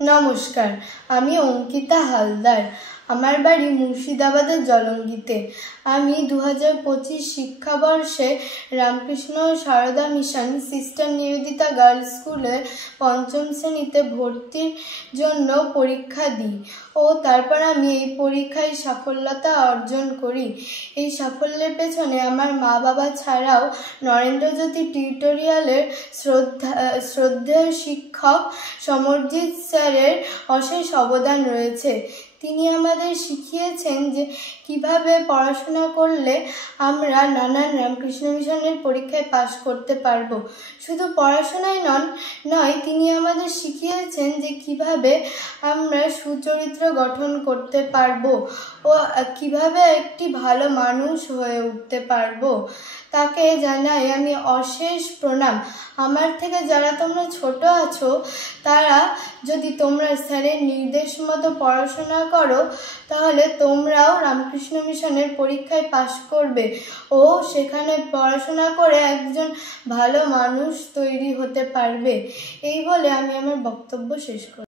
নমস্কার, আমি অঙ্কিতা হালদার। আমার বাড়ি মুর্শিদাবাদের জলঙ্গিতে। আমি 2025 শিক্ষাবর্ষে Ramakrishna Sarada mission sister Nivedita girls স্কুলে পঞ্চম শ্রেণীতে ভর্তির জন্য পরীক্ষা দিই ও তারপর আমি এই পরীক্ষায় সাফল্যতা অর্জন করি। এই সাফল্যের পেছনে আমার মা বাবা ছাড়াও নরেন্দ্রজ্যোতি টিউটোরিয়ালের শ্রদ্ধেয় শিক্ষক সমরজিৎ স্যারের অশেষ অবদান রয়েছে। তিনি আমাদের শিখিয়েছেন যে কিভাবে পড়াশোনা করলে আমরা নানান রামকৃষ্ণ মিশনের পরীক্ষায় পাশ করতে পারবো। শুধু পড়াশোনায় নয়, তিনি আমাদের শিখিয়েছেন যে কিভাবে আমরা সুচরিত্র গঠন করতে পারবো ও কিভাবে একটি ভালো মানুষ হয়ে উঠতে পারবো। তাকে জানাই আমি অশেষ প্রণাম। আমার থেকে যারা তোমরা ছোট আছো, তারা যদি তোমরা স্যারের নির্দেশ মতো পড়াশোনা করো, তাহলে তোমরাও রামকৃষ্ণ মিশনের পরীক্ষায় পাশ করবে ও সেখানে পড়াশোনা করে একজন ভালো মানুষ তৈরি হতে পারবে। এই বলে আমি আমার বক্তব্য শেষ করি।